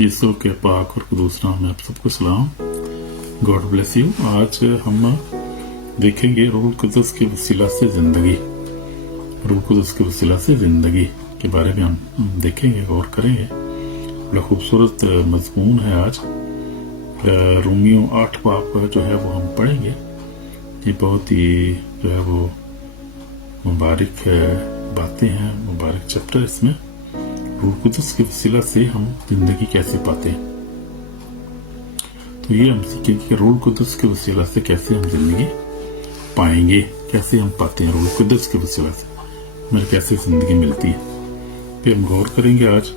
यीशु के पाक और कुदूस नाम में आप सबको सलाम। God bless you. आज हम देखेंगे रूह कुदस के वसीला से जिंदगी, रूह कुदस के वसीला से जिंदगी के बारे में हम देखेंगे, गौर करेंगे। बड़ा खूबसूरत मजमून है आज। रोमियो 8 बाब जो है वो हम पढ़ेंगे। ये बहुत ही जो है वो मुबारक बातें हैं, मुबारक चैप्टर। इसमें रूह कुदस के वसीला से हम जिंदगी कैसे पाते हैं, तो ये हम सीखेंगे कि रूह कुदस के वसीला से कैसे हम जिंदगी पाएंगे, कैसे हम पाते हैं रूह कुदस के वसीला से हमें कैसे जिंदगी मिलती है। फिर हम गौर करेंगे आज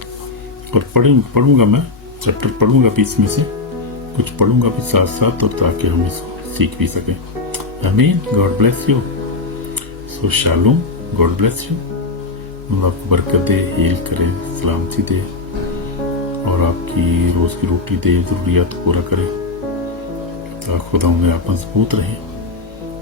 और पढ़ूंगा मैं चैप्टर पढ़ूंगा भी, इसमें से कुछ पढ़ूंगा भी साथ साथ, और ताकि हम इसको सीख भी सकें। आमीन। God bless you. So shalom. God bless you. आपको बरकत दे, हील करे, सलामती दे और आपकी रोज की रोटी दे, जरूरियात पूरा करे, तो खुदा में आप मजबूत रहें।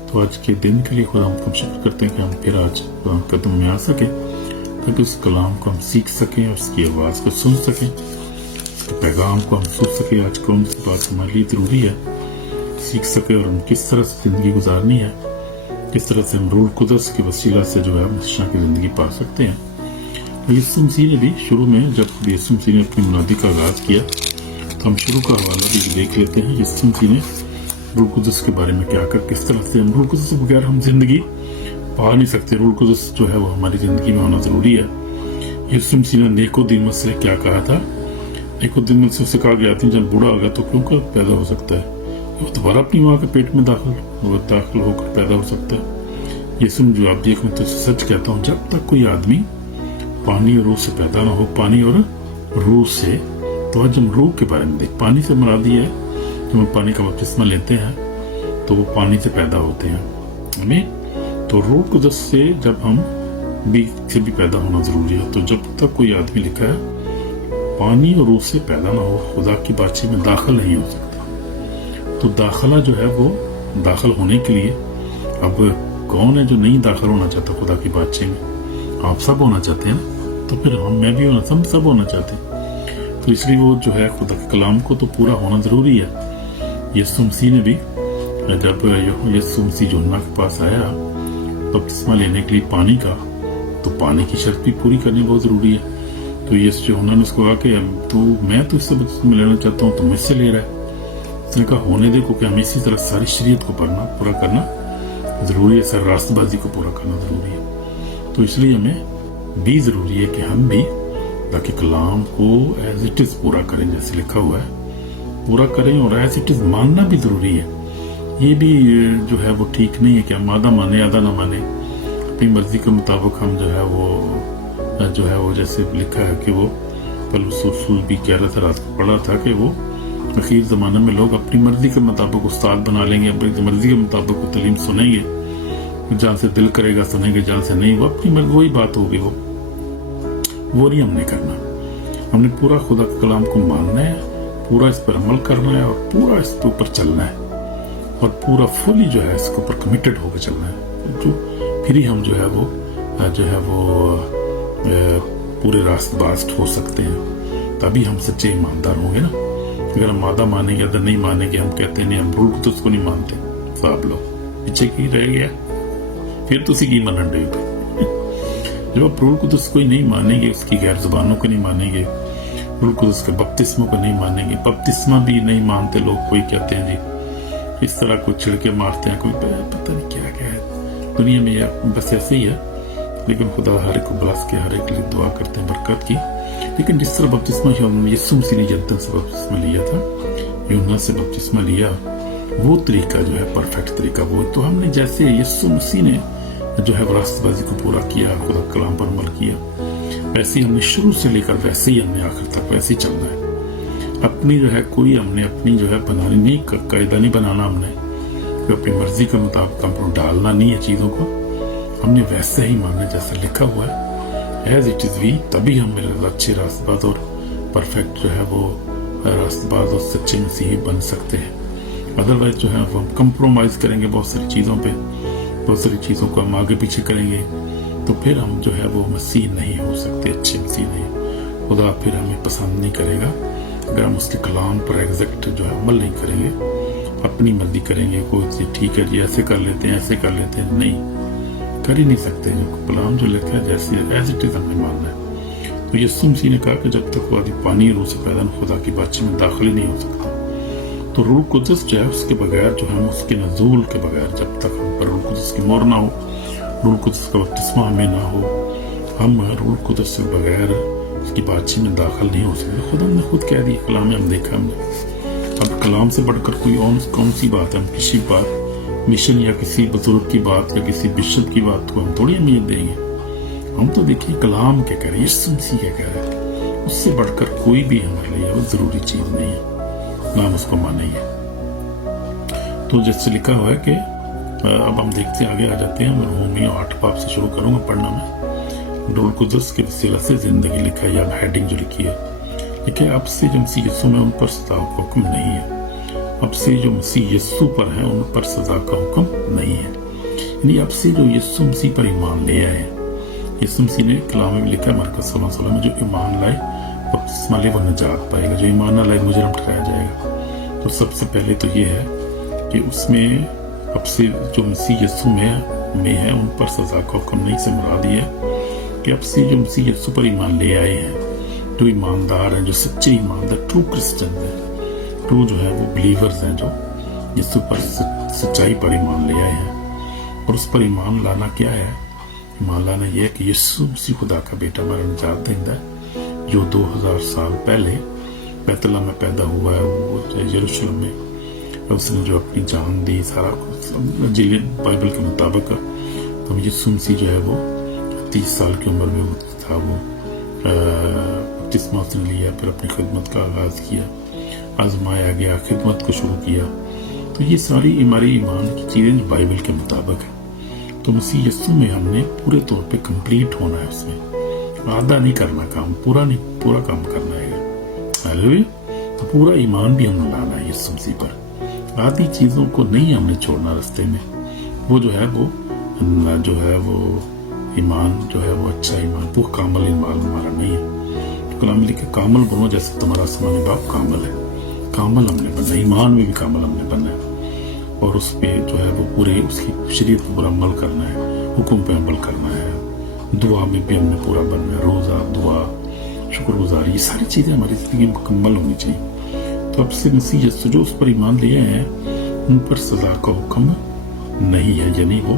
तो आज के दिन के लिए खुदा हम शुक्र करते हैं कि हम फिर आज कदम में आ सके, ताकि उस कलाम को हम सीख सकें, उसकी आवाज को सुन सकें, उसके पैगाम को हम सुन सकें। आज कौन सी बात हमारे लिए जरूरी है सीख सके, और हम किस तरह से जिंदगी गुजारनी है, किस तरह से हम रूह कुदस के वसीला से जो है हमेशा की जिंदगी पा सकते हैं। और यीशु मसीह ने भी शुरू में, जब यीशु मसीह ने अपनी मुनादी का आगाज किया, तो हम शुरू का हवाला भी देख लेते हैं। यीशु मसीह ने रूह कुदस के बारे में क्या कर, किस तरह से हम रूह कुदस के बगैर हम जिंदगी पा नहीं सकते। रूह कुदस जो है वो हमारी जिंदगी में होना जरूरी है। यीशु मसीह ने निकोदेमुस से क्या कहा था? निकोदेमुस से कहा गया था जब बूढ़ा होगा तो क्यों कर पैदा हो सकता है, वो दोबारा अपनी माँ के पेट में दाखिल होकर पैदा हो सकता है। यीशु ने जवाब दिया, मैं तुझसे सच कहता हूँ, जब तक कोई आदमी पानी और रूह से पैदा ना हो, पानी और रूह से, तो आज हम रूह के बारे में देख, पानी से मुराद है जब हम पानी का बपतिस्मा लेते हैं तो वो पानी से पैदा होते हैं हमें। तो रूह कुदस से जब हम से भी पैदा होना जरूरी है। तो जब तक कोई आदमी लिखा है पानी और रूह से पैदा ना हो, खुदा की बातचीत में दाखिल नहीं हो सकता। तो दाखिला जो है वो दाखिल होने के लिए, अब कौन है जो नहीं दाखिल होना चाहता खुदा की बातचीत में? आप सब होना चाहते हैं ना, तो फिर मैं भी होना, सब होना चाहते हैं। तो इसलिए वो जो है खुदा के कलाम को तो पूरा होना जरूरी है। यीशु मसीह ने भी, जब यीशु मसीह यूहन्ना के पास आया बपतिस्मा लेने के लिए पानी का, तो पानी की शर्त भी पूरी करनी बहुत जरूरी है। तो यीशु यूहन्ना ने उसको कहा कि मैं तो इससे बपतिस्मा लेना चाहता हूँ, तो मुझसे ले रहा है। उसने कहा होने दे, क्योंकि हमें इसी तरह सारी शरीयत को पूरा करना जरूरी है, सर रास्तबाजी को पूरा करना जरूरी है। तो इसलिए हमें भी जरूरी है कि हम भी ताकि कलाम को एज इट इज पूरा करें, जैसे लिखा हुआ है पूरा करें, और एज इट इज मानना भी जरूरी है। ये भी जो है वो ठीक नहीं है कि हम आधा माने आधा ना माने, अपनी मर्जी के मुताबिक हम जो है वो जैसे लिखा है कि वो पलूस भी कह रहा था, रात को पढ़ा था कि वो अखीर ज़माने में लोग अपनी मर्जी के मुताबिक उस्ताद बना लेंगे, अपनी मर्जी के मुताबिक वो तालीम सुनेंगे, जहाँ से दिल करेगा सुनेंगे, जहाँ से नहीं वो अपनी मर्जी, वही बात होगी। वो नहीं हमने करना। हमने पूरा खुदा के कलाम को मानना है, पूरा इस पर अमल करना है, और पूरा इसके ऊपर चलना है, और पूरा फुली जो है इसके ऊपर कमिटेड होकर चलना है। जो फिर ही हम जो है वो पूरे रास्तबाज हो सकते हैं, तभी हम सच्चे ईमानदार होंगे ना। अगर हम आधा मानेंगे, अगर नहीं मानेंगे, हम कहते नहीं, हम रूह कुदस को नहीं मानते, साहब लोग पीछे की रह गया, फिर तो उसी की मनन रही हो। जब आप रूह कुदस को ही नहीं मानेंगे, उसकी गैर जुबानों को नहीं मानेंगे, रूह कुदस के बपतिस्मों को नहीं मानेंगे, बपतिस्मा भी नहीं मानते लोग, कोई कहते हैं जी इस तरह कोई छिड़के मारते हैं, कोई पता नहीं क्या है दुनिया में, बस ऐसे ही है। लेकिन खुदा हर एक को ब्लस के, हर एक के लिए दुआ करते हैं बरकत की। लेकिन जिस तरह बपतिस्मा यीशु मसीह ने यरदन से बपतिस्मा लिया था, यूहन्ना से बपतिस्मा लिया, वो तरीका जो है परफेक्ट तरीका वो, तो हमने जैसे यीशु मसीह ने जो है रास्तबाजी को पूरा किया, खुदा कलाम पर अमल किया, वैसे ही हमने शुरू से लेकर वैसे ही हमने आखिर तक वैसे ही चलना है। अपनी जो है कोई हमने अपनी जो है बनानी नहीं, कायदा नहीं बनाना, हमने अपनी मर्जी के मुताबिक हम डालना नहीं है चीजों को, हमने वैसे ही मानना जैसा लिखा हुआ है एज इट इज भी, तभी हम मेरे अच्छे रास्तबाज और परफेक्ट जो है वो रास्तबाज और सच्चे मसीही बन सकते हैं। अदरवाइज जो है वो हम कंप्रोमाइज करेंगे बहुत सारी चीज़ों पे, बहुत सारी चीज़ों को हम आगे पीछे करेंगे, तो फिर हम जो है वो मसीह नहीं हो सकते, अच्छे मसीह नहीं। खुदा फिर हमें पसंद नहीं करेगा। अगर हम उसके कलाम पर एग्जैक्ट जो है अमल नहीं करेंगे, अपनी मर्जी करेंगे, कोई ठीक है जी ऐसे कर लेते हैं ऐसे कर लेते हैं, नहीं कर ही नहीं सकते। कलाम जो लिखा है जैसे एज इट इज हमने मानना है। तो यीशु मसीह ने कहा कि जब तक वो आदि पानी रूह से पैदा खुदा की बातचीत में दाखिल ही नहीं हो सकता। तो रूह कुदस जो है उसके बगैर जो हम उसके नजूल के बगैर, जब तक हम पर रूह कुदस की मोहर ना हो, रूह कुदस का बपतिस्मा हमें ना हो, हम रूह कुदस के बगैर उसकी बातचीत में दाखिल नहीं हो सकते। खुदा ने खुद कह दिया कलाम में, हम देखा हमने। अब कलाम से बढ़कर कोई और कौन सी बात है? हम किसी बात मिशन या किसी बुजुर्ग की बात या किसी बिशप की बात को हम थोड़ी अहमियत देंगे। हम तो देखिए कलाम क्या कह रहे हैं, यीशु मसीह क्या कह रहे हैं, उससे बढ़कर कोई भी हमारे लिए वो जरूरी चीज नहीं है, ना हम उसको मानेंगे। तो जैसे लिखा हुआ है कि अब हम देखते आगे आ जाते हैं। मैं रोमियो 8 बाब से शुरू करूंगा पढ़ना में। रूह कुदस के वसीला से जिंदगी लिखा है, या हेडिंग जो लिखी है, देखिए अब से जो मसीह यीशु में उन पर सजा का हुक्म नहीं है। अब से जो मसीह यीशु पर है उन पर सजा का हुक्म नहीं है। यानी अब से जो यीशु मसीह पर ईमान ले आए, यीशु मसीह ने कलाम में लिखा है मरकस 16:16 में, जो ईमान लाए बपतिस्मा ले वो निजात पाएगा, जो ईमान ना लाए मुजरिम ठहराया जाएगा। तो सबसे पहले तो ये है कि उसमें अब से जो मसीह यीशु में है उन पर सजा का हुक्म नहीं से मुराद ये है कि अब से जो मसीह यीशु पर ईमान ले आए हैं, जो ईमानदार हैं, जो सच्चे ईमानदार ट्रू क्रिश्चियन हैं, ट्रू जो है वो बिलीवर्स हैं, जो यीशु पर सच्चाई पर ईमान ले आए हैं। और उस पर ईमान लाना क्या है? ईमान लाना यह है कि यीशु मसीह खुदा का बेटा हमारा निजात देता है, जो 2000 साल पहले बैतलहम में पैदा हुआ है, वो यरूशलेम में उसने जो अपनी जान दी, सारा कुछ बाइबल के मुताबिक। तो यीशु मसीह जो है वो 30 साल की उम्र में था, वो बपतिस्मा उसने लिया, फिर अपनी खिदमत का आगाज किया, आजमाया गया, खिदमत को शुरू किया। तो ये सारी हमारी ईमान की चीजें बाइबल के मुताबिक है। तो मसीह यीशु में हमने पूरे तौर पे कंप्लीट होना है, उसमें आधा नहीं करना काम, पूरा काम करना है। हालेलुया। तो पूरा ईमान भी हमने लाना है यीशु मसीह पर, आधी चीजों को नहीं हमने छोड़ना रास्ते में। वो जो है वो ईमान जो है वो अच्छा ईमान, वो कामल ईमान हमारा नहीं है। तो कलाम में लिखे कामल बनो जैसे तुम्हारा आसमानी बाप कामल है। कामल हमने बनना है, ईमान में भी कामल हमने बनना है, और उस पे जो है वो पूरे उसकी शरीयत पर पूरा अमल करना है, हुक्म पे अमल करना है, दुआ में भी हमने पूरा बनना है, रोजा, दुआ, शुक्रगुजारी, ये सारी चीजें हमारी जिंदगी में मुकम्मल होनी चाहिए। तो अब से मसीह यीशु जो उस पर ईमान लिए हैं उन पर सजा का हुक्म नहीं है, यानी वो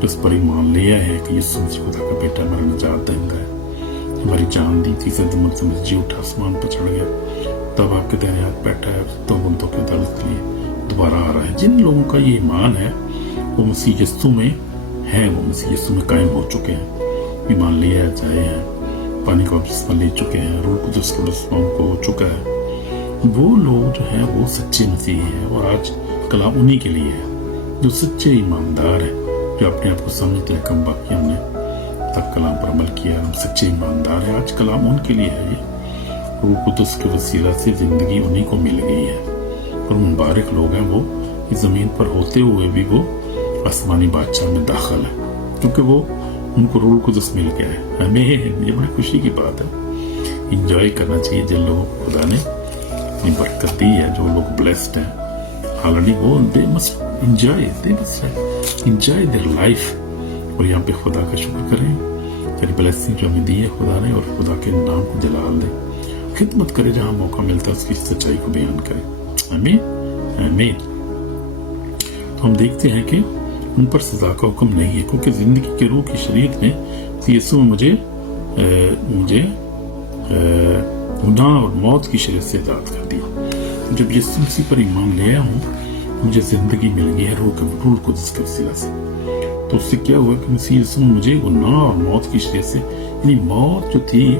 जिस पर ईमान लिया है कि यीशु मसीह खुदा का बेटा हमारा निजात देता है, हमारी जान दी थी, सदमत समझ जी उठा, आसमान पर चढ़ गया, तब आपके दाहिने हाथ बैठा है, तो बंदों की अदालत के लिए दोबारा आ रहा है। जिन लोगों का ये ईमान है वो मसीह यीशु में है, वो मसीह यीशु में कायम हो चुके हैं, ईमान लिया जाए हैं, पानी का बपतिस्मा ले चुके हैं, रूह कुदस का बपतिस्मा उनको हो चुका है, वो लोग जो है वो सच्चे मसीही हैं। और आज कलाम उन्हीं के लिए है जो सच्चे ईमानदार है, जो अपने आप को समझते हैं कम बाकी हमने तब कलाम पर अमल किया, हम सच्चे ईमानदार है। आज कलाम उनके लिए है, ये रूह कुदस के वसीला से जिंदगी उन्हीं को मिल गई है, और मुबारक लोग हैं वो इस जमीन पर होते हुए भी वो आसमानी बादशाह में दाखिल है, क्योंकि वो उनको रूह कुदस मिल गया है। हमें ये बड़ी खुशी की बात है, इंजॉय करना चाहिए जिन लोगों को खुदा ने अपनी बरकत दी है, जो लोग ब्लेस्ड हैं ऑलरेडी, वो they must enjoy their life. और यहाँ पे खुदा का शुक्र करें, तेरी ब्लेसिंग जो हमें दी है खुदा ने, और खुदा के नाम को जलाल दे, खिदमत करे, जहाँ मौका मिलता है उसकी सच्चाई को बयान करे। आमीन आमीन। तो हम देखते हैं कि उन पर सजा का हुक्म नहीं है, क्योंकि जिंदगी के रूह की शरीयत में यीशु में मुझे गुनाह और मौत की शरीयत से आजाद कर दिया। जब यीशु मसीह पर ईमान ले आया हूँ, मुझे जिंदगी मिल गई है रूह कुदस के वसीला से। तो उससे क्या हुआ कि मसीह यीशु में मुझे गुनाह और मौत की शरीयत से, यानी मौत जो थी,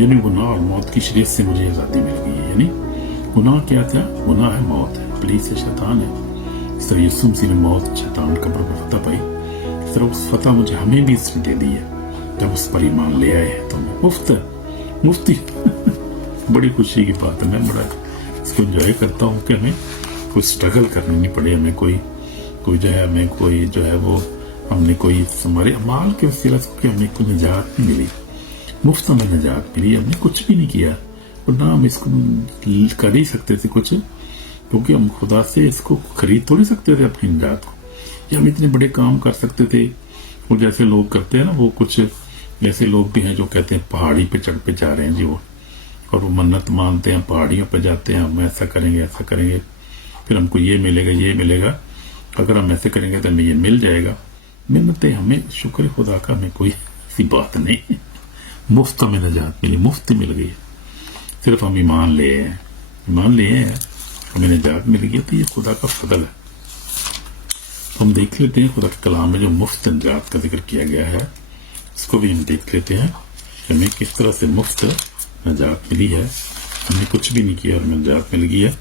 यानी गुनाह और मौत की शरीयत से मुझे आजादी मिल गई है। यानी गुनाह क्या था? गुनाह है, मौत है, इब्लीस है, शैतान है। इस तरह यीशु मसीह ने मौत, शैतान, कब्र पर फतह पाई, इस तरह उस फतह मुझे हमें भी इसने दे दी है जब उस पर ईमान ले आए हैं। तो मुफ्ती बड़ी खुशी की बात है। मैं बड़ा इसको एंजॉय करता हूँ कि हमें कोई स्ट्रगल करनी नहीं पड़ी, हमें कोई जो है, हमें कोई जो है वो, हमने कोई हमारे अमाल के वसीला से हमें कोई निजात नहीं मिली, मुफ्त हमें निजात मिली, हमने कुछ भी नहीं किया, और ना हम इसको कर ही सकते थे कुछ, क्योंकि हम खुदा से इसको खरीद थोड़ी सकते थे अपनी निजात को, या हम इतने बड़े काम कर सकते थे। वो जैसे लोग करते हैं ना, वो कुछ ऐसे लोग भी हैं जो कहते हैं पहाड़ी पे चढ़ पे जा रहे हैं जी वो, और वो मन्नत मानते हैं, पहाड़ियों पे जाते हैं, हम ऐसा करेंगे ऐसा करेंगे, फिर हमको ये मिलेगा, अगर हम ऐसे करेंगे तो हमें ये मिल जाएगा। मिन्नतें हमें, शुक्र खुदा का, हमें कोई ऐसी बात नहीं, मुफ्त में निजात मिली, मुफ्त मिल गई। सिर्फ हम ईमान ले हैं, हमें निजात मिल गई, तो ये खुदा का फजल है। हम देख लेते हैं खुदा के कलाम में जो मुफ्त निजात का जिक्र किया गया है, इसको भी हम देख लेते हैं कि हमें किस तरह से मुफ्त निजात मिली है। हमने कुछ भी नहीं किया और निजात मिल गई है।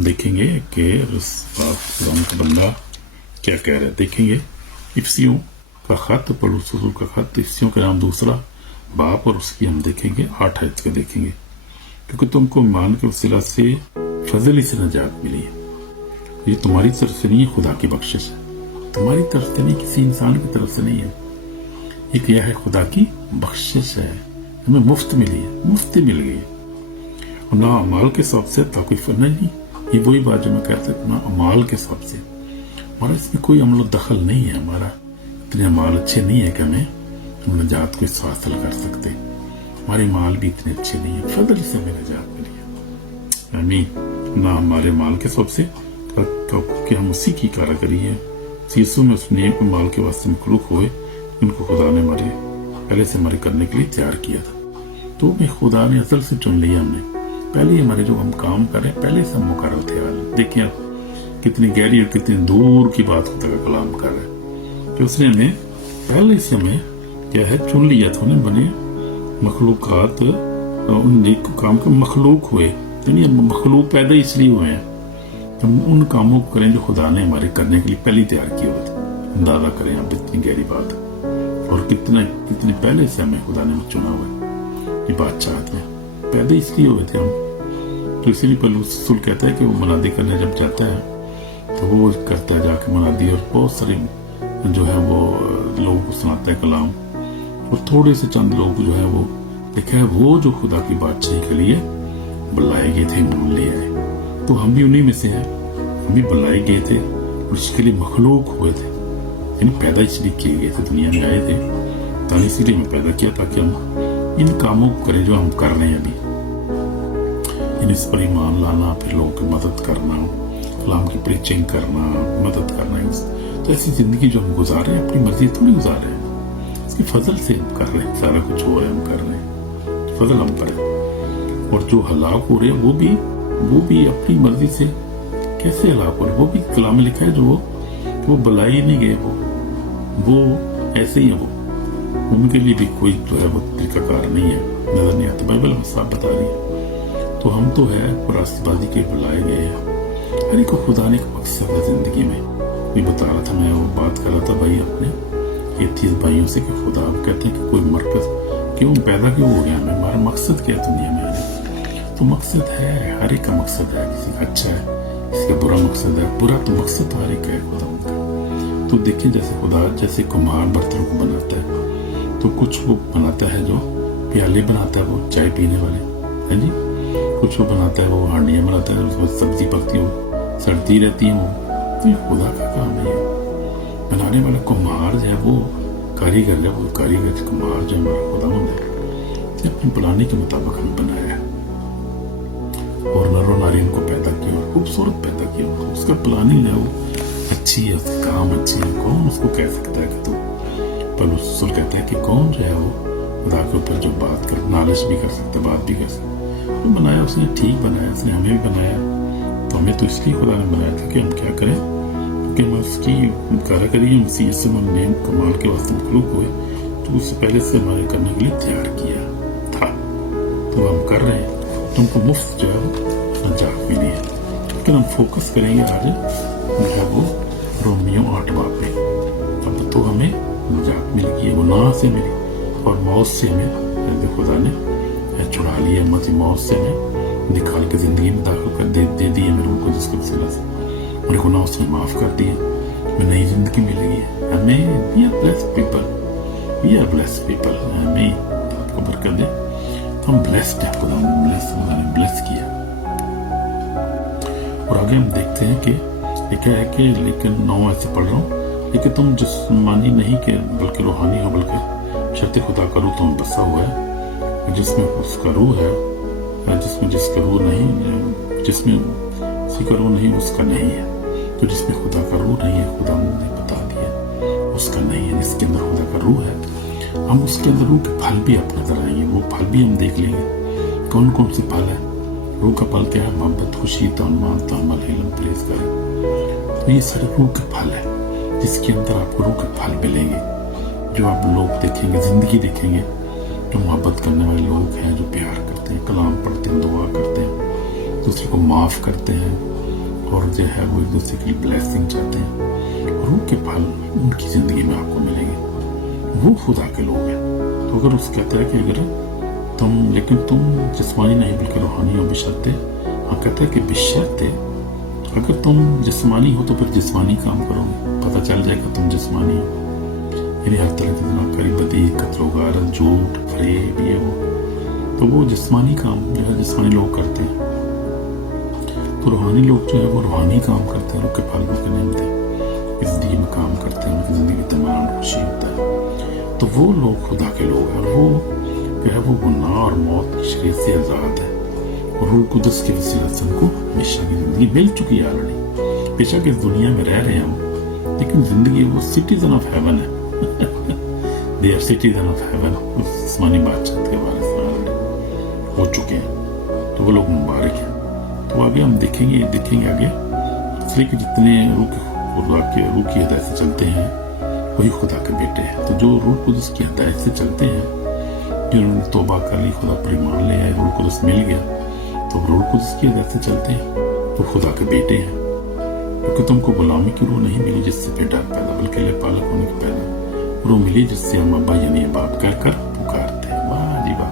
देखेंगे कि खुदा का बंदा क्या कह रहा है। देखेंगे इफ्सियों का खत, पौलुस रसूल का खत, इफ्सियों का नाम 2 बाप, और उसकी हम देखेंगे 8 आयत का देखेंगे। क्योंकि तुमको ईमान के वसीला से फजल ही से निजात मिली है, ये तुम्हारी तरफ से नहीं है, खुदा की बख्शिश है, तुम्हारी तरफ से नहीं, किसी इंसान की तरफ से नहीं है, ये क्या है, खुदा की बख्शिश है, हमें मुफ्त मिली है, मुफ्त मिल गई है। और ना अमाल के सबब से था कोई फर्क नहीं, ये वही बात जो मैं कहता हूँ, ना अमाल के सबब से, हमारा इसमें कोई अमल दखल नहीं है, हमारा इतने अमाल अच्छे नहीं है कि हम निजात को इससे हासिल कर सकते, हमारे माल भी इतने अच्छे नहीं है, फजल से हमें निजात मिली है। आमीन। ना हमारे माल के सबब से, कि हम उसी की कारागरी है, सीसों में उस नेक माल के वास्ते मखलूक हुए, इनको खुदा ने पहले से हमारे करने के लिए तैयार किया था। तो मैं खुदा ने असल से चुन लिया, हमने पहले हमारे जो हम काम कर रहे हैं पहले से हम मुकर्रर थे। देखिए आप कितनी गहरी और कितनी दूर की बात खुदा का कलाम कर रहे हैं कि उसने हमें पहले से हमें क्या है चुन लिया था, उन्हें बने मखलूकात, उन नेक काम के मखलूक हुए, यानी मखलूक पैदा इसलिए हुए हैं हम उन कामों को करें जो खुदा ने हमारे करने के लिए पहले तैयार किए हुए थे। अंदाजा करें आप, इतनी गहरी बात है, और कितने पहले से हमें खुदा ने चुना हुआ है। ये बात चाहते हैं पैदा इसलिए हुए थे हम, तो इसीलिए पौलुस रसूल कहता है कि वो मुनादी करने जब जाता है तो वो करता है जाके मुनादी, और बहुत सारे जो है वो लोगों को सुनाता है कलाम, और थोड़े से चंद लोग जो है वो देखा है वो जो खुदा की बातचीत के लिए बुलाए गए थे, मान लिए आए। तो हम भी उन्हीं में से हैं, हम भी बुलाए गए थे और उसके लिए मखलूक हुए थे, यानी पैदा इसलिए किए गए थे, दुनिया में आए थे, तो इसीलिए मैं पैदा किया ताकि हम इन कामों को करें जो हम कर रहे हैं अभी, इस पर ईमान लाना, फिर लोगों की मदद करना, कलाम की प्रीचिंग करना, मदद करना। तो ऐसी जिंदगी जो हम गुजार रहे हैं अपनी मर्जी थोड़ी गुजार रहे हैं, इसकी फजल से हम कर रहे हैं, सारा कुछ हो रहा है हम कर रहे हैं, फजल हम पर है। और जो हलाक हो रहे हैं वो भी अपनी मर्जी से कैसे हलाक हो रहे, वो भी कलाम में लिखा है जो वो बुलाए नहीं गए, वो ऐसे ही है, वो उनके लिए भी कोई जो है वो तरीकाकार नहीं है, नजर नहीं आता। बाइबल हम साफ बता रही है। तो हम तो है रास्तेबाजी के बुलाए गए हैं, हर एक को खुदा ने एक मकसद है जिंदगी में। मैं बता रहा था, मैं वो बात कर रहा था भाई अपने एथीस्ट भाइयों से कि खुदा कहते हैं कि कोई मरकज क्यों पैदा क्यों हो गया, हमारा मकसद क्या है दुनिया में आने। तो मकसद है, हर एक का मकसद है, किसी का अच्छा है, किसी का बुरा मकसद है, बुरा तो मकसद तो हर एक का है खुदा उनका। तो देखिए जैसे खुदा जैसे कुम्हार बर्तनों को बनाता है, तो कुछ वो बनाता है जो प्याले बनाता है, वो चाय पीने वाले है जी, कुछ वो बनाता है वो हांडियां बनाता है, उसमें सब्जी पकती हो सड़ती रहती है वो। तो ये खुदा का काम है, बनाने वाला कुम्हार जो है वो कारीगर है, वो कारीगर कुम्हार जो हमारा खुदा है, अपने बनाने के मुताबिक हमें बनाया है, और नर नारी उनको पैदा किया, खूबसूरत पैदा किया, उसका प्लानिंग है वो अच्छी है, उसका काम अच्छी है। कौन उसको कह सकता है कि तो पौलुस रसूल कहता है कि कौन जो है वो खुदा के ऊपर जो बात कर, नालिश भी कर सकता, बात भी कर सकता। तो बनाया उसने, ठीक बनाया उसने, हमें भी बनाया। तो हमें तो इसलिए खुदा ने बनाया था कि हम क्या करें, क्योंकि हम उसकी कारागरी मसीह से हमने कमाल के वास्ते मखलूक हुए, तो उससे पहले से हमारे करने के लिए तैयार किया था। तो हम कर रहे हैं, तुमको मुफ्त जो है नजात मिली है। लेकिन हम फोकस करेंगे आज जो है वो रोमियो 8 बाब पे। अब तो हमें नजात मिल गई है, गुनाह से मिली और मौत से हमें खुदा ने छुड़ा लिया, मौत से हमें निकाल के जिंदगी में दाखिल कर दे दी है मेरे को, जिसके वसीला से मेरे गुनाह उसने माफ कर दिए, हमें नई जिंदगी मिलेगी। हमें वी आर ब्लेस्ड पीपल, हमें आपको बरकत दे। तो हम ब्लेस्ड हैं, खुदा ने ब्लेस किया। और आगे हम देखते हैं कि लिखा है कि लेकिन 9 ऐसे पढ़ रहा हूँ, लेकिन तुम जिस्मानी नहीं के बल्कि रूहानी हो, बल्कि शर्त खुदा का रूह तुम बसा हुआ है, जिसमें उसका रूह है, जिसमें जिसका रूह नहीं, जिसमें किसी का रूह नहीं उसका नहीं है। तो जिसमें खुदा का रूह नहीं है, खुदा ने बता दिया उसका नहीं है। जिसके अंदर खुदा का रूह है, हम उसके अंदर रूह के फल भी अपने नजर आएंगे, वो फल भी हम देख लेंगे। कौन कौन से फल है? रूह का फल क्या है? मोहब्बत, खुशी, तअम्मुल, तहम्मुल, हिल्म, परहेज़गारी। तो ये सारे रूह के फल है, जिसके अंदर आपको रूह के फल मिलेंगे, जो आप लोग देखेंगे, जिंदगी देखेंगे। जो मोहब्बत करने वाले लोग हैं, जो प्यार करते हैं, कलाम पढ़ते हैं, दुआ करते हैं, दूसरे को माफ करते हैं, और जो है वो एक दूसरे की ब्लेसिंग चाहते हैं, रूह के फल उनकी जिंदगी में आपको मिलेंगे। वो खुदा के लोग हैं। तो अगर उस कहता है कि अगर लेकिन तुम जिस्मानी नहीं बल्कि रूहानी हो, बशर्ते, हाँ कहता है कि बशर्ते अगर तुम जिस्मानी हो तो फिर जिस्मानी काम करोगे, पता चल जाएगा तुम जिस्मानी हो। यानी हर तरह की गुनाहगारी, बदी, कत्ल, गारत, झूठ, फरेब, ये वो, तो वो जिस्मानी काम जो है जिस्मानी लोग करते हैं। तो रूहानी लोग जो है वो रूहानी काम करते हैं, रूह के फल के नियमते इस जिंदगी में काम करते हैं, उनकी जिंदगी में तमाम खुशी होता है। तो वो लोग खुदा के लोग हैं, और वो जो है वो गुनाह और मौत की शरीर से आजाद है, और रूह कुदस की वसीला से उनको हमेशा की जिंदगी मिल चुकी है ऑलरेडी। बेशक इस दुनिया में रह रहे हैं हम, लेकिन जिंदगी वो सिटीजन ऑफ हेवन है। They are citizen of heaven, उस आसमानी बादशाह के वारिस ऑलरेडी हो चुके हैं। तो वो लोग मुबारक हैं। तो आगे हम देखेंगे आगे, इसलिए कि जितने रूह की हिदायत से चलते हैं वही खुदा के बेटे हैं। तो जो रूह कुदस की हिदायत से चलते हैं, जिन्होंने तौबा कर ली, खुदा पर ईमान ले आए, रूह कुदस मिल गया, तो रूह कुदस की हिदायत से चलते हैं तो खुदा के बेटे हैं। क्योंकि तुमको गुलामी की रूह नहीं मिली जिससे बेटा पैदा, बल्कि पालक होने की पैदा रूह मिली, जिससे हम अब्बा यानी बाप कहकर पुकारते हैं। वाह जी वाह,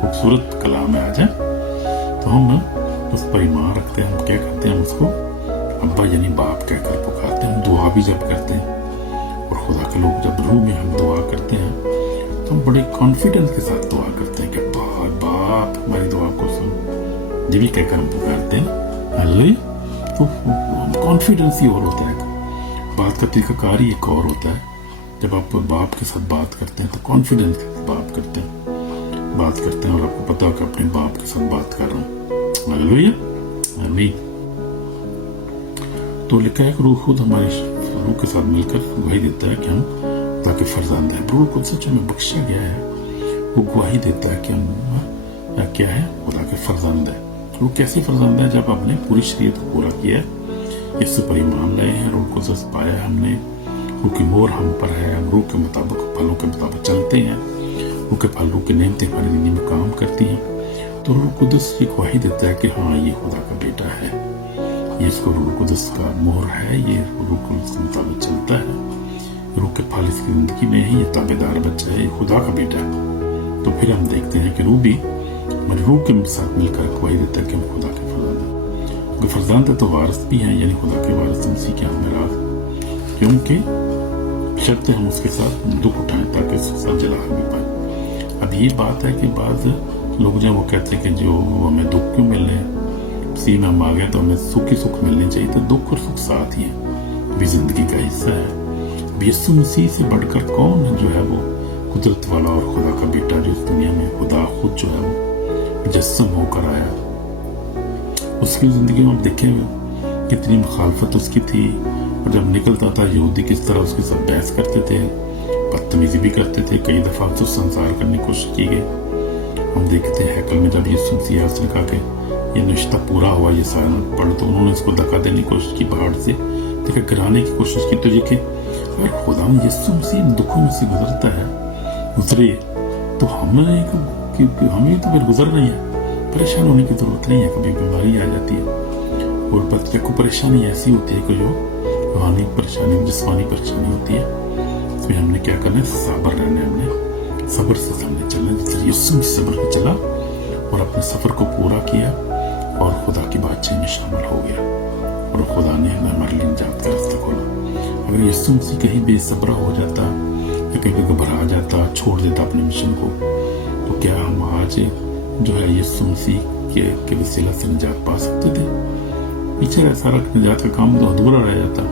खूबसूरत कलाम है। आ जाए तो हम उस पर ईमान रखते हैं, हम क्या करते हैं, हम उसको अब्बा यानी बाप कहकर पुकारते हैं। हम दुआ भी जब करते हैं, और खुदा के लोग जब रूह में हम दुआ करते हैं तो हम बड़े कॉन्फिडेंस के साथ दुआ करते हैं कि बाप हमारी दुआ को सुन, ये भी कहकर हम पुकारते हैं। हालेलुया। तो कॉन्फिडेंस ही और होता है, बात का तरीकाकार ही एक और होता है। जब आप बाप के साथ बात करते हैं तो कॉन्फिडेंस के साथ बात करते हैं, और आपको पता है कि अपने बाप के साथ बात कर रहा हूँ। हालेलुया, आमीन। तो लिखा है कि रूह खुद हमारी रूह के साथ मिलकर गवाही देता है कि हम खुदा के फर्जंद हैं। रूह खुद से जो हमें बख्शा गया है वो गवाही देता है कि हम क्या है, खुदा के फर्जंद है। वो कैसे फर्जंद है? जब आपने पूरी शरीयत को पूरा किया, इससे पर ईमान लाए हैं, रूह को सच पाया हमने, रूह की मोहर हम पर है, हम रूह के मुताबिक, फलों के मुताबिक चलते हैं, रूह के फल, रूह की नेमतें हमारी जिंदगी में काम करती हैं। तो रूह कुदस ये गवाही देता है कि हाँ ये खुदा का बेटा है, ये इसको रूह कुदस का मोहर है, ये रूह कुदस के मुताबिक चलता है, रूह के फल इसकी जिंदगी में है, ये ताबेदार बच्चा है, ये खुदा का बेटा है। तो फिर हम देखते हैं कि रूह भी हमारी रूह के साथ मिलकर गवाही देता है कि हम खुदा के फर्जंद हैं। अगर फर्जंद है तो वारिस भी हैं, यानी खुदा के वारिस मसीह के हम राज, क्योंकि शर्त हम उसके साथ दुख उठाएं ताकि उसके साथ जला भी पाए। अब ये बात है कि बाद लोग जो वो कहते हैं कि जो हमें दुख क्यों मिल रहे हैं, मसीह में हम आ गए तो हमें सुख ही सुख मिलनी चाहिए। तो दुख और सुख साथ ही है, भी जिंदगी का हिस्सा है। यीशु मसीह से बढ़कर कौन जो है वो कुदरत वाला और खुदा का बेटा, जो इस दुनिया में खुदा खुद जो है वो मुजस्सम होकर आया। उसकी जिंदगी में हम देखेंगे कितनी मुखालफत उसकी थी, और जब निकलता था यहूदी किस तरह उसके साथ बहस करते थे, बदतमीजी भी करते थे, कई दफा उसको संसार करने की कोशिश की गई। हम देखते हैं हैकल में जब यीशु मसीह उसने कहा कि ये रिश्ता पूरा हुआ, ये सारा पढ़, तो उन्होंने इसको धक्का देने की कोशिश की, पहाड़ से देखा गिराने की कोशिश की। तो देखे अगर खुदा यीशु मसीह दुखों में से गुजरता है, गुजरे, तो हमें तो फिर गुजर रही है, परेशान होने की जरूरत नहीं है। कभी बीमारी आ जाती है, और बच्चे को परेशानी ऐसी होती है कि जो रूहानी परेशानी, जिस्मानी परेशानी होती है, इसमें हमने क्या करना है, सब्र रहना है, हमने सब्र से हमने चलना है। जैसे यीशु सब्र पे चला और अपने सफर को पूरा किया, और खुदा की बादशाही में शामिल हो गया, और खुदा ने हमारे लिए निजात का रास्ता खोला। अगर यीशु मसीह कहीं बेसब्रा हो जाता या कहीं घबरा जाता, छोड़ देता अपने मिशन को, तो क्या हम आज जो है यीशु मसीह के वसीला से निजात पा सकते थे। पीछे रह सारा निजात का काम तो अधूरा रह जाता।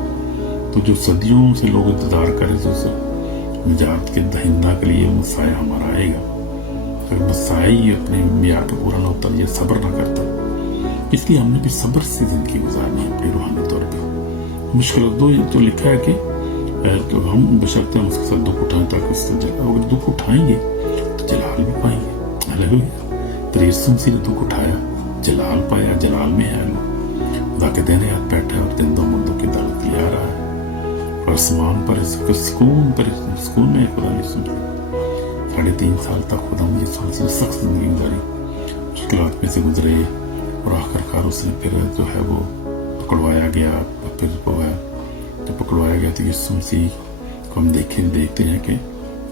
तो जो सदियों से लोग इंतजार कर रहे थे उस निजात के दहिंदा के लिए मसाया हमारा आएगा, अगर मसाया ही अपने मियाद को पूरा ना होता, ये सब्र ना करता, इसलिए हमने भी सब्र से जिंदगी गुजारनी है अपने रूहानी तौर पर। मुश्किल तो लिखा है कि तो हम बशर्ते हम उसके साथ दुख उठाएं ताकि उससे अगर दुख उठाएंगे तो जलाल भी पाएंगे। हालेलुया। तो यीशु मसीह ने दुख उठाया, जलाल पाया, जलाल में है खुदा के देने हाथ बैठा है और जिंदों मुर्दों की अदालत ले आ रहा है और आसमान पर सुकून में खुदा यीशु मसीह 3.5 साल तक खुदा यीशु मसीह सख्त जिंदगी गुजारी, मुश्किलात में से गुजरे और आखिरकार उसने फिर जो है वो पकड़वाया गया। फिर जब पकड़वाया गया तो यीशु मसीह को हम देखते हैं कि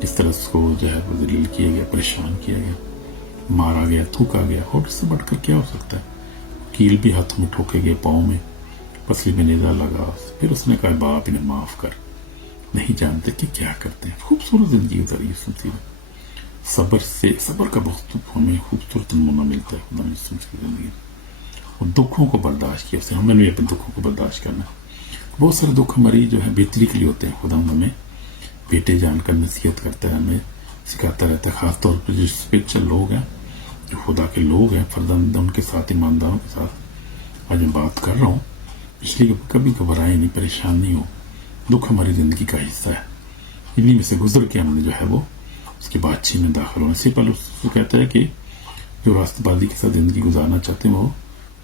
किस तरह उसको जो है वो जलील किया गया, परेशान किया गया, मारा गया, थूका गया। और इससे बढ़कर क्या हो सकता है? कील भी हाथों में ठोके गए, पाँव में, पसली में नेजा लगा। फिर उसने कहा बाप इन्हें माफ कर, नहीं जानते कि क्या करते हैं। खूबसूरत जिंदगी गुजारी यीशु मसीह ने। सब्र का बहुत हमें खूबसूरत नमूना मिलता है खुदा यीशु मसीह की जिंदगी। और दुखों को बर्दाश्त किया उसने, हमें भी अपने दुखों को बर्दाश्त करना। बहुत सारे दुख हमारी जो है बेहतरी के लिए होते हैं। खुदा हमें बेटे जानकर नसीहत करता है, हमें सिखाता रहता है। खासतौर पर जो स्पिरिचुअल लोग हैं, जो खुदा के लोग हैं, फर्जंद उनके साथ, ईमानदारों के साथ आज मैं बात कर रहा हूँ, इसलिए कभी घबराए नहीं, परेशान नहीं हो। दुख हमारी जिंदगी का हिस्सा है। इन्हीं में से गुजर के हमने जो है वो उसकी बातचीत में दाखिल होने से पहले उसको कहता है कि जो रास्तबाजी के साथ जिंदगी गुजारना चाहते हैं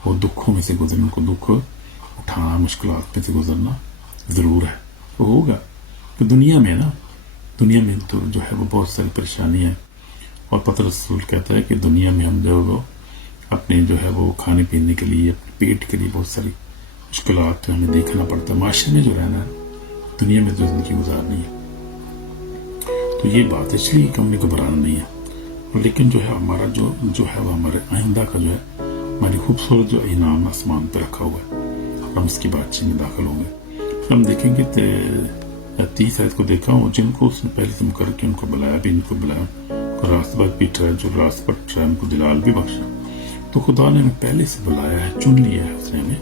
वो दुखों में से गुजरना, उनको दुख उठाना, मुश्किलात में से गुजरना जरूर है। वो होगा तो दुनिया में तो जो है वो बहुत सारी परेशानी है। और पतरस रसूल कहता है कि दुनिया में हम जो वो अपने जो है वो खाने पीने के लिए, अपने पेट के लिए बहुत सारी मुश्किलात हमें देखना पड़ता है। माशरे में जो रहना है, दुनिया में जो जिंदगी गुजारनी है, तो ये बात इसलिए कि हमने घबराना नहीं है। लेकिन जो है हमारा जो है वो हमारे आइंदा का जो है हमारी खूबसूरत जो इनाम आसमान पर रखा हुआ है, हम उसकी बातचीत में दाखिल होंगे। हम देखेंगे 30 आयत को देखा हूँ, जिनको उसने पहले से मुकर के उनको बुलाया भी, इनको बुलाया, रास्तबाज भी ठहरा, जो रास्त पर ठहरा उनको जलाल भी बख्शा। तो खुदा ने पहले से बुलाया है, चुन लिया है उसने हमें,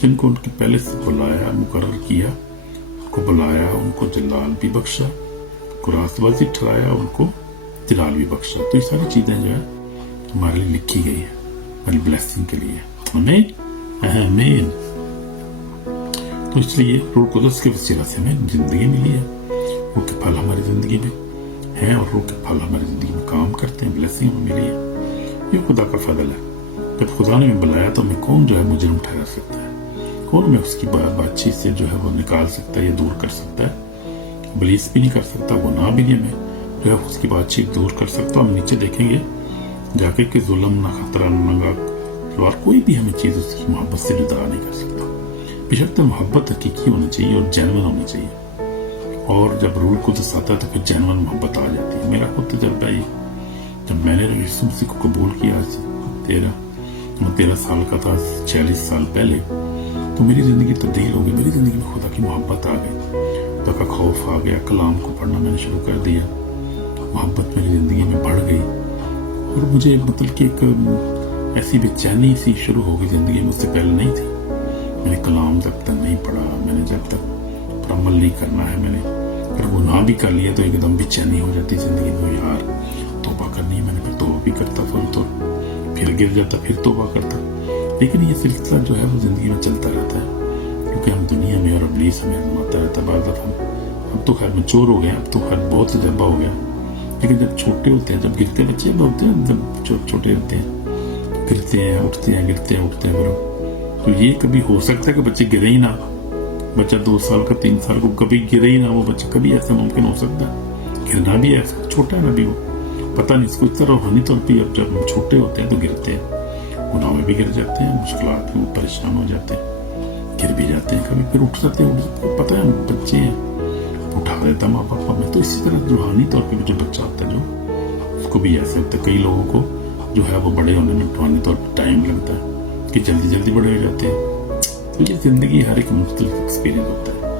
जिनको उनके पहले से बुलाया, मुकर्रर किया, उनको बुलाया, उनको जलाल भी बख्शा, उनको रास्तबाजी ठहराया, उनको जलाल भी बख्शा। तो ये सारी चीजें जो है हमारे लिए लिखी गई है, हमारी ब्लेसिंग के लिए। आमीन। तो इसलिए रूह कुदस के वसीला से हमें जिंदगी मिली है। रूह के फल हमारी जिंदगी में है और रूह के फल हमारी जिंदगी में काम करते हैं, ब्लेसिंग हमें मिली है। ये खुदा का फजल है। जब खुदा ने हमें बुलाया तो हमें कौन जो है मुजरिम ठहरा सकता है? कौन हमें उसकी बातचीत से जो है वो निकाल सकता है या दूर कर सकता है? इब्लीस भी नहीं कर सकता, गुनाह भी नहीं हमें जो है उसकी बातचीत दूर कर सकता। हम नीचे देखेंगे जाके कि जुल्म ना खतरा ना और कोई भी हमें चीज उसकी मोहब्बत से जुदा नहीं कर सकता। बेशक मोहब्बत हकीकी होनी चाहिए और जेन्युइन होनी चाहिए। और जब रूह कुदस आता है तो फिर जेन्युइन मोहब्बत आ जाती है। मेरा खुद तजुर्बा ये, जब मैंने यीशु मसीह को कबूल किया 13 साल का था, 46 साल पहले, तो मेरी जिंदगी तब्दील हो गई। मेरी जिंदगी में खुदा की मोहब्बत आ गई, खुदा का खौफ आ गया, कलाम को पढ़ना मैंने शुरू कर दिया, मोहब्बत मेरी जिंदगी में बढ़ गई। और मुझे मतलब कि एक ऐसी बेचैनी सी शुरू हो गई जिंदगी में, उससे पहले नहीं थी। मैंने कलाम जब तक नहीं पढ़ा, मैंने जब तक पर अमल नहीं करना है, मैंने अगर गुनाह भी कर लिया तो एकदम बेचैनी हो जाती जिंदगी में, यार तौबा करनी है। मैंने फिर तौबा भी करता था, तो फिर गिर जाता, फिर तौबा करता। लेकिन ये सिलसिला जो है वो जिंदगी में चलता रहता है, क्योंकि हम दुनिया में और इब्लीस हमें आजमाता रहता है। बाद हम तो खैर मैच्योर हो गए, अब तो खैर बहुत तजर्बा हो गया। लेकिन जब छोटे होते हैं, जब गिरते बच्चे होते हैं, जब छोटे होते हैं, गिरते हैं उठते हैं, गिरते हैं उठते हैं, तो ये कभी हो सकता है कि बच्चे गिरे ही ना। बच्चा 2 साल का 3 साल को कभी गिरे ही ना, वो बच्चा कभी ऐसा मुमकिन हो सकता है? गिरना भी ऐसा, छोटा है ना भी वो, पता नहीं इसको इस तरह रूहानी तौर पर। अब जब हम छोटे होते हैं तो गिरते हैं, गुनाह में भी गिर जाते हैं, मुश्किलात में परेशान हो जाते हैं, गिर भी जाते हैं, कभी फिर उठ जाते हैं। पता है बच्चे हैं, उठा देता माँ बाप हमें। तो इसी तरह रूहानी तौर पर जो बच्चा होता है, जो उसको भी ऐसे होता है। कई लोगों को जो है वो बड़े होने में रूहानी तौर पर टाइम लगता है कि जल्दी बड़े हो जाते हैं। तो ये जिंदगी हर एक मुख्तलिफ एक्सपीरियंस होता है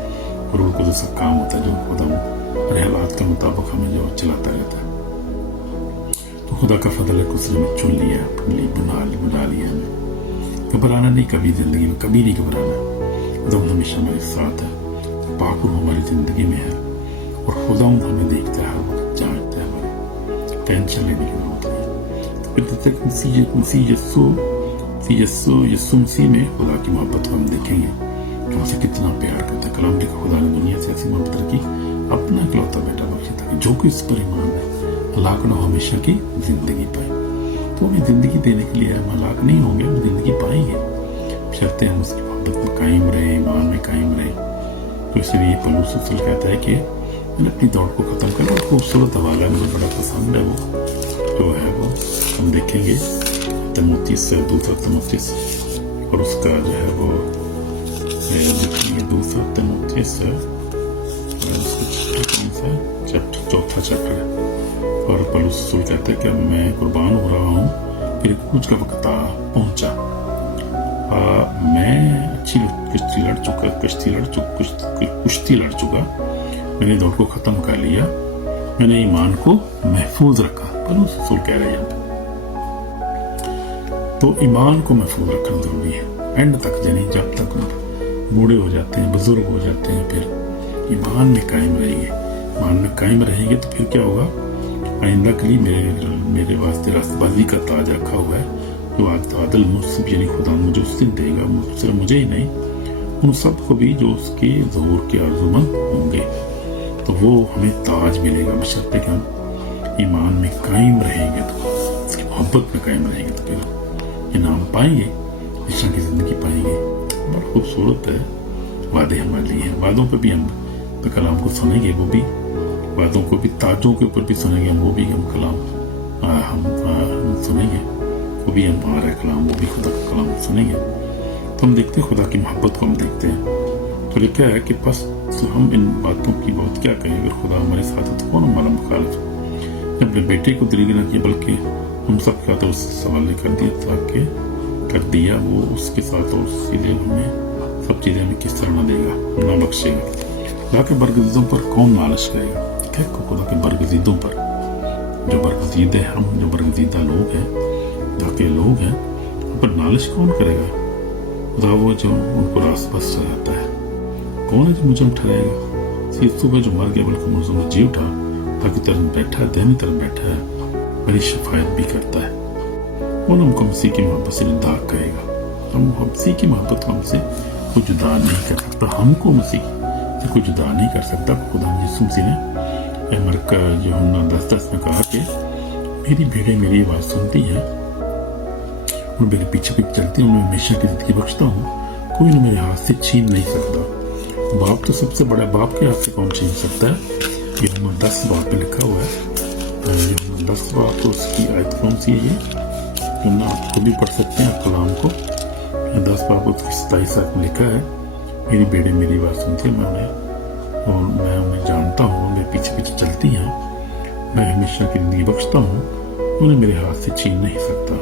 और उनको जो सब काम होता है जो खुदा और हालात के मुताबिक हमें जो चलाता रहता है। तो तो खुदा का फजल है कि उसने हमें चुन लिया, अपने लिए बुला लिया हमें। घबराना नहीं कभी, जिंदगी में कभी नहीं घबराना। खुदा हमेशा हमारे साथ है, पाक हमारी जिंदगी में है और खुदा हमें देखता है, हर वक्त जानता है, हमारे टेंशन लेने की जरूरत नहीं। तो फिर जब तक यसू मसीह में खुदा की मोहब्बत को हम देखेंगे, हमसे कितना प्यार करता है। कलाम लिखा, खुदा ने दुनिया से ऐसी मोहब्बत रखी, अपना इकलौता बेटा बख्शा ताकि जो कोई इस पर ईमान है हलाक न हो, हमेशा की जिंदगी पाए। तो हमें जिंदगी देने के लिए हम हलाक नहीं होंगे, हम जिंदगी पाएंगे, शर्तें हम उसकी मोहब्बत में कायम रहे, ईमान में कायम रहे। तो इसलिए पौलुस रसूल कहता है कि मैंने अपनी दौड़ को खत्म कर। और खूबसूरत हवाला मुझे बड़ा पसंद है, वो जो है वो हम देखेंगे तीमुथियुस से, दूसरा तीमुथियुस, और उसका जो है वो दूसरा तीमुथियुस चैप्टर, चौथा चैप्टर है। और पौलुस रसूल कहते हैं कि मैं कुर्बान हो रहा हूँ, फिर कूच का वक्त पहुंचा, मैं अच्छी कुश्ती लड़ चुका, मैंने दौड़ को खत्म कर लिया, मैंने ईमान को महफूज रखा। पौलुस रसूल कह रहे हैं तो ईमान को महफूज रखना जरूरी है एंड तक, यानी जब तक बूढ़े हो जाते हैं, बुजुर्ग हो जाते हैं, फिर ईमान में कायम रहेंगे। ईमान में कायम रहेंगे तो फिर क्या होगा, आइंदा के लिए मेरे वास्ते रास्तबाजी का ताज रखा हुआ है, जो आदल मुझसे, यानी खुदा मुझे उस दिन देगा, सिर्फ मुझे ही नहीं, उन सबको भी जो उसके ज़हूर के आरज़ूमंद होंगे। तो वो हमें ताज मिलेगा, बशर्ते कि हम ईमान में कायम रहेंगे, तो उसकी मोहब्बत में कायम रहेंगे, तो फिर इनाम पाएंगे, हमेशा की जिंदगी पाएंगे। बड़ा खूबसूरत है, वादे हमारे लिए हैं। वादों पे भी हम कलाम को सुनेंगे, वो भी वादों को भी, ताजों के ऊपर भी सुनेंगे हम, वो भी हम कलाम हम सुनेंगे, वो भी हम आ रहा है कलाम, वो भी खुदा का कलाम सुनेंगे। तो हम देखते हैं खुदा की मोहब्बत को हम देखते हैं। तो लिखा है कि बस हम इन बातों की बहुत क्या कहें, अगर खुदा हमारे साथ है तो कौन हमारा मुखालिफ। अपने बेटे को दलील न किया, बल्कि हम सब का तो उस सवाल कर दिया, ताकि कर दिया वो उसके साथ, और सीधे हमें सब चीजें हमें किस तरह न देगा, न बख्शेगा। खुदा के बरगजीदों पर कौन नालश करेगा? खुदा के बरगजीदों पर, जो बरगजीद है, हम जो बरगजीदा लोग हैं, खुदा के लोग हैं, उन पर नालश कौन करेगा? खुदा वो जो उनको रास बस रहता है, कौन है जो मुझे ठहराएगा? यीशु का जो मर गया बल्कि मुझे में जी उठा, ताकि तरफ बैठा है, देने तरफ बैठा है, मेरी शफायत भी करता है। कौन हमको मसीह की मोहब्बत से जुदा करेगा? हम मसीह की मोहब्बत को हमसे कोई जुदा नहीं कर सकता, हमको मसीह से कोई जुदा नहीं कर सकता। खुदा यीशु मसीह ने मरका यूहन्ना 10:10 में कहा कि मेरी भेड़ें मेरी आवाज सुनती हैं और मेरे पीछे पीछे चलती हैं, मैं हमेशा की जिंदगी बख्शता हूँ, कोई मेरे हाथ से छीन नहीं सकता। बाप तो सबसे बड़ा, बाप के हाथ से कौन छीन सकता है? यूहन्ना 10 बाप पे लिखा हुआ है। यूहन्ना 10 बाप, तो उसकी आयत कौन सी है? ये आप खुद भी पढ़ सकते हैं कलाम को। 10 बाप उसकी 27 में लिखा है, मेरी बेड़े मेरी बात सुनती है, मैं उन्हें जानता हूँ, मेरे पीछे पीछे चलती हैं, मैं हमेशा की जिंदगी बख्शता हूँ, उन्हें मेरे हाथ से छीन नहीं सकता।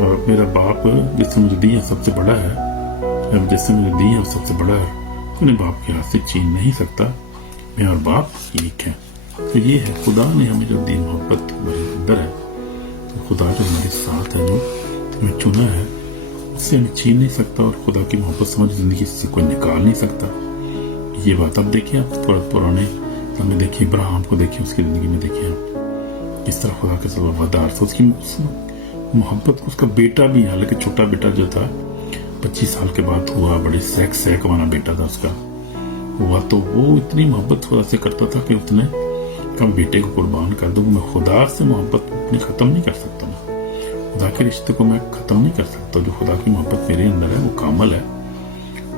और मेरा बाप जिससे मुझे दिया सबसे बड़ा है, जिससे मुझे दिया सबसे बड़ा है, उन्हें बाप के हाथ से छीन नहीं सकता। मैं और बाप एक है। तो ये है खुदा ने हमें जो दी मोहब्बत हमारे अंदर है, तो खुदा जो हमारे साथ है, जो हमें चुना है, उससे हमें छीन नहीं सकता। और खुदा की मोहब्बत से हमारी जिंदगी से कोई निकाल नहीं सकता। ये बात अब देखिए, आप पुराने समय देखिए, इब्राहिम को देखिए, उसकी जिंदगी में देखिए किस तरह खुदा के साथ वफादार था, उसकी मोहब्बत। उसका बेटा भी, हालांकि छोटा बेटा जो था 25 साल के बाद हुआ, बड़ी सैक वाला बेटा था उसका हुआ, तो वो इतनी मोहब्बत खुदा से करता था कि उसने कम बेटे को कुर्बान कर दूं। मैं खुदा से मोहब्बत अपनी खत्म नहीं कर सकता, खुदा के रिश्ते को मैं खत्म नहीं कर सकता। जो खुदा की मोहब्बत मेरे अंदर है वो कामल है।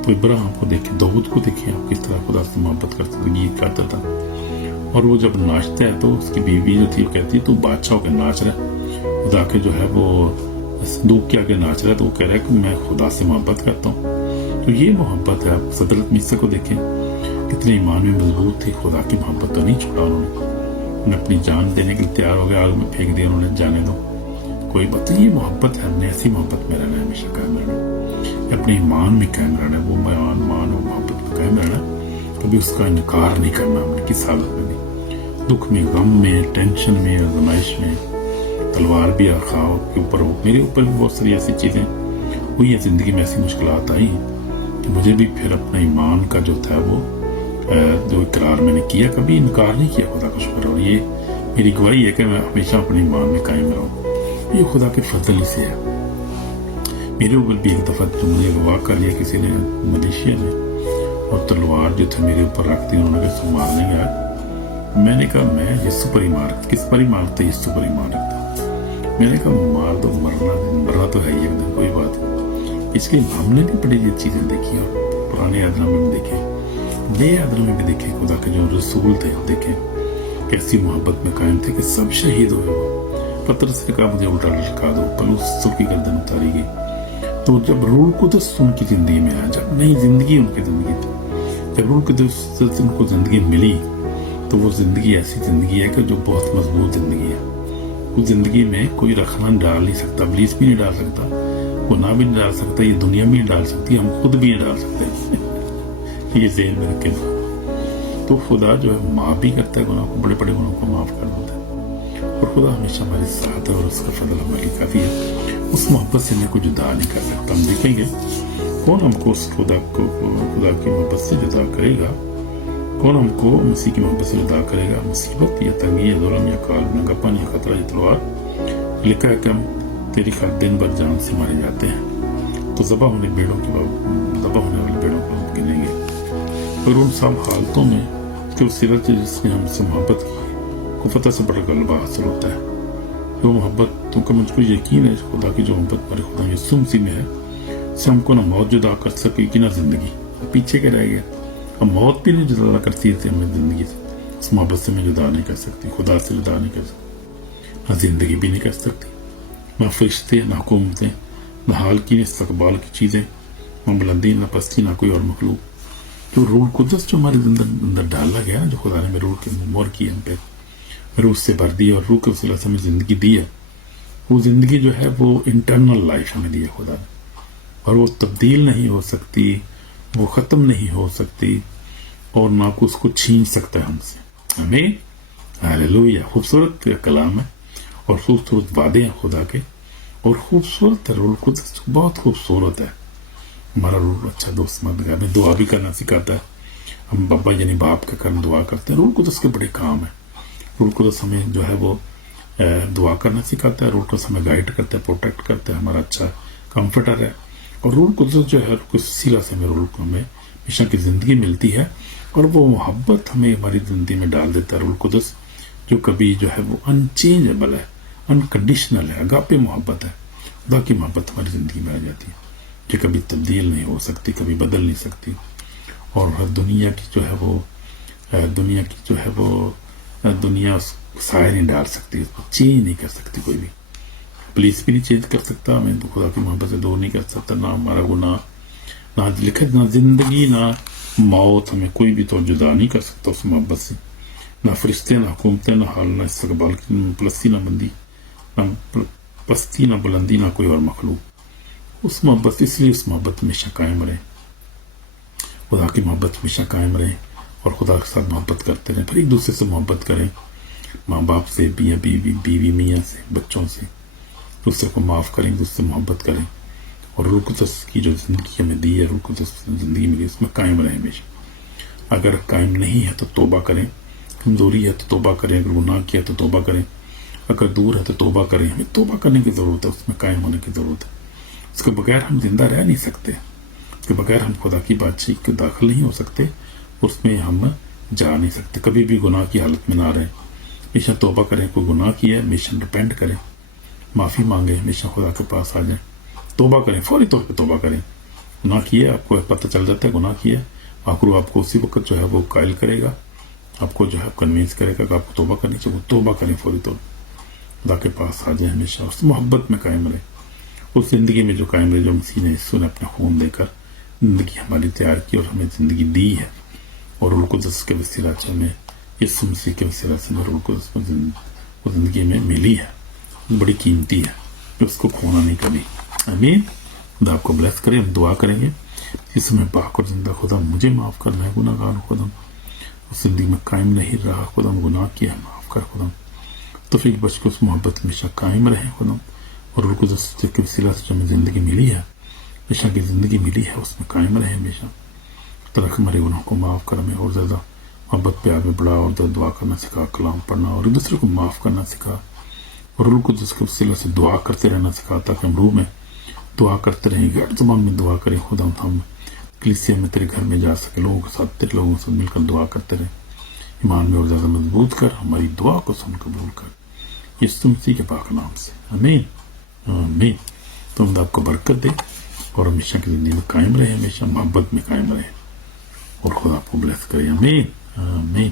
तो इब्राहिम को देखिए, दाऊद को देखिए, आप किस तरह खुदा से मोहब्बत करते थे, गीत गाता था। और वो जब नाचता है तो उसकी बीवी जो थी वो कहती है तू बादशाह होकर नाच रहा है, खुदा के जो है वो संदूक के आगे नाच रहा है। तो वो कह रहा है कि मैं खुदा से मोहब्बत करता हूँ। तो ये मोहब्बत है। आप सदरत मिस्र को देखें, कितने ईमान में मजबूत थे, खुदा की मोहब्बत तो नहीं छोड़ा उन्होंने अपनी जान देने के लिए तैयार हो गए, आग में फेंक दिया उन्होंने, जाने दो कोई बात। ये मोहब्बत है, हमने ऐसी मोहब्बत में रहना है, हमेशा कायम रहना, अपने ईमान में कायम रहना है, वो मान और मोहब्बत में कायम रहना, कभी उसका इनकार नहीं करना, हमने किस हालत में नहीं। दुख में, गम में, टेंशन में, आजमाइश में तलवार भी खाओ के ऊपर हो। मेरे ऊपर भी बहुत सारी ऐसी चीज़ें हुई है ज़िंदगी में, ऐसी मुश्किलात आई कि मुझे भी फिर अपना ईमान का जो था वो जो इकरार मैंने किया, कभी इनकार नहीं किया, खुदा का शुक्र। और ये मेरी गवाही है कि मैं हमेशा अपने ईमान में कायम रहूँ, ये खुदा के फजल ही से है। मेरे ऊपर भी एक दफ़ा जो मुझे अगवा कर लिया किसी ने, मलेशिया ने, और तलवार जो था मेरे ऊपर रख दी, उन्होंने कहा मारने गया। मैंने कहा मैं यीशु पर ईमान रखता, किस पर ईमान रखता? यीशु पर ईमान रखता। मैंने कहा मार दो, मरना तो है ही है, कोई बात नहीं। इसलिए हमने भी बड़ी ये चीज़ें देखी, और पुराने आदनामे में देखे, नए आदनामे में देखे, खुदा के जो रसूल थे देखे कैसी मोहब्बत में कायम थे कि सब शहीद हुए। वो पतरस ने कहा मुझे उल्टा लटका दो, पलूस की गर्दन उतारी गई। तो जब रूह कुदस उनकी जिंदगी में आया, जब नई जिंदगी उनकी जिंदगी थी, जब रूह कुदस उनको जिंदगी मिली, तो वो जिंदगी ऐसी जिंदगी है कि जो बहुत मजबूत जिंदगी है। उस जिंदगी में कोई रखना डाल नहीं सकता, इब्लीस भी नहीं डाल सकता, गुनाह भी नहीं डाल सकता, ये दुनिया भी नहीं डाल सकती, हम खुद भी नहीं डाल सकते। ये ज़हन में रखें। तो खुदा जो है माफ़ भी करता है गुनाह को, बड़े बड़े गुनाहों को माफ़ कर देता है, और खुदा हमेशा हमारे साथ है, और उसका फजल हमारे लिए काफ़ी है। उस मोहब्बत से हमें कोई जुदा नहीं कर सकता। हम देखेंगे कौन हमको उस खुदा की मोहब्बत से जुदा करेगा, कौन हमको मसीह की मोहब्बत से जुदा करेगा? मुसीबत या तंगी या जुल्म या काल, नंगापन या खतरा या तलवार। लिखा है कि हम तेरी खातिर दिन भर जान से मारे जाते हैं, तो ज़बा होने वाले बेड़ों को हम गिनेंगे। और उन सब हालतों में जो सिरत जिसने हमसे मोहब्बत की को फतह से बड़ा गलबा हासिल होता है। वो मोहब्बत, क्योंकि मुझको यकीन है खुदा की जो मोहब्त हमारे खुदा यीशु मसीह में है, से हमको ना मौत जुदा कर सकेगी ना जिंदगी। पीछे के रह गए, अब मौत भी नहीं जुदा करती थी हमें जिंदगी से, उस मोहब्बत से मैं जुदा नहीं कर सकती, खुदा से जुदा नहीं कर सकती, ना जिंदगी भी नहीं कर सकती, ना फरिश्ते, ना हुकूमतें, ना हाल की, ना इस्तकबाल की चीज़ें, ना बुलंदी, ना पस्ती, ना कोई और मखलूक। जो रूह कुदस जो हमारे अंदर डाला गया, जो खुदा ने मेरे रूह के मोर की हम पे, रूह से भर दी, और रूह के वसीला से हमें जिंदगी दी है। वो जिंदगी जो है वो इंटरनल लाइफ हमें दी है खुदा ने, और वो तब्दील नहीं हो सकती, वो ख़त्म नहीं हो सकती, और ना को उसको छीन सकता है हमसे। हमें हालेलुया, खूबसूरत कलाम है, और खूबसूरत वादे हैं खुदा के, और खूबसूरत है रूह कुदस, बहुत खूबसूरत है। हमारा रूह अच्छा दोस्त मददगार, हमें दुआ भी करना सिखाता है। हम बाबा यानी बाप का कर्म दुआ करते हैं। रूह कुदस के बड़े काम है। रूह कुदस हमें जो है वो दुआ करना सिखाता है, रूह कुदस हमें गाइड करता है, प्रोटेक्ट करता है, हमारा अच्छा कंफर्टर है। और रूह कुदस जो है कुछ सिला से हमें रूह को हमें हमेशा की ज़िंदगी मिलती है, और वो मोहब्बत हमें हमारी ज़िंदगी में डाल देता है। रूह कुदस जो कभी जो है वो अनचेंजेबल है, अनकंडीशनल है, अगापे मोहब्बत है। खुदा की मोहब्बत हमारी ज़िंदगी में आ जाती है, जो कभी तब्दील नहीं हो सकती, कभी बदल नहीं सकती, और हर दुनिया की जो है वो दुनिया साए नहीं डाल सकती, उसको चेंज नहीं कर सकती कोई भी। पुलिस भी नहीं चेंज कर सकता, हमें तो खुदा की मोहब्बत से दूर नहीं कर सकता। ना हमारा गुनाह, ना लिखत, ना जिंदगी, ना मौत, हमें कोई भी तो जुदा नहीं कर सकता उस मोहब्बत से। ना फरिश्ते, ना हुकूमतें, ना हाल, ना इस्तकबाल की पलस्ती, ना मंदी, ना पस्ती, ना बुलंदी, ना कोई और मखलूक। उस मोहब्बत, इसलिए उस मोहब्बत हमेशा कायम रहे, खुदा की मोहब्बत हमेशा कायम रहे, और खुदा के साथ मोहब्बत करते रहें। फिर एक दूसरे से मोहब्बत करें, माँ बाप से, बीवी मियाँ से, बच्चों से, दूसरे को माफ़ करें, दूसरे से मोहब्बत करें, और रूह कुदस की जो ज़िंदगी हमें दी है, रूह कुदस ज़िंदगी मिली, उसमें कायम रहें हमेशा। अगर कायम नहीं है तो तौबा करें, कमज़ोरी है तो तौबा करें, अगर गुनाह किया तो तौबा करें, अगर दूर है तो तौबा करें। हमें तौबा करने की ज़रूरत है, उसमें कायम होने की ज़रूरत है। उसके बगैर हम जिंदा रह नहीं सकते, उसके बगैर हम खुदा की बातचीत के दाखिल नहीं हो सकते, उसमें हम जा नहीं सकते। कभी भी गुनाह की हालत में ना रहें, हमेशा तौबा करें। कोई गुनाह किया है हमेशा रिपेंट करें, माफ़ी मांगे, हमेशा खुदा के पास आ जाए, तौबा करें, फौरी तौर पर तौबा करें। गुनाह किया, आपको पता चल जाता है गुनाह किया, आखिर आपको उसी वक्त जो है वो कायल करेगा, आपको जो है कन्विंस करेगा कि आपको तौबा करनी चाहिए। वो तौबा करें, फौरी तौर खुदा के पास आ जाए, हमेशा उस मोहब्बत में कायम रहे, उस ज़िंदगी में जो कायम रहे जो मसीह ने यीशु ने अपना खून देकर ज़िंदगी हमारी तैयार की और हमें ज़िंदगी दी है। और रूह कुदस के वसीला से हमें, यीशु मसीह के वसीला से रूह कुदस में ज़िंदगी में मिली है, बड़ी कीमती है, कि उसको खोना नहीं कभी। आमीन। खुदा आपको ब्लेस करे। हम दुआ करेंगे, इसमें पाक और जिंदा खुदा मुझे माफ़ करना है, गुनाहगार खुदा, اس زندگی میں قائم نہیں رہا، خدا گناہ کیا، معاف کر خدا، توفیق بخش کے اس محبت ہمیشہ قائم رہے خدا، اور روح القدس کے وسیلہ سے جو ہمیں زندگی ملی ہے، ہمیشہ کی زندگی ملی ہے، اس میں قائم رہے ہمیشہ۔ ترک ہمارے گناہوں کو معاف کر، ہمیں اور زیادہ محبت پہ آگے بڑھا، اور دعا کرنا سکھا، کلام پڑھنا اور ایک دوسرے کو معاف کرنا سکھا، اور روح القدس کے وسیلہ سے دعا کرتے رہنا سکھا، تاکہ ہم روح میں دعا کرتے رہیں، غیر زبان میں دعا کریں خدا، ہم کلیسیا میں تیرے گھر میں جا سکے، لوگوں کے ساتھ، تیرے لوگوں سے مل کر دعا کرتے رہیں، ایمان میں اور زیادہ مضبوط کر، ہماری دعا کو سن قبول کر، یسوع مسیح کے پاک نام سے، آمین آمین۔ تو ہم آپ کو برکت دے اور ہمیشہ کی زندگی میں قائم رہے، ہمیشہ محبت میں قائم رہے، اور خدا آپ کو بلیس کرے، آمین آمین۔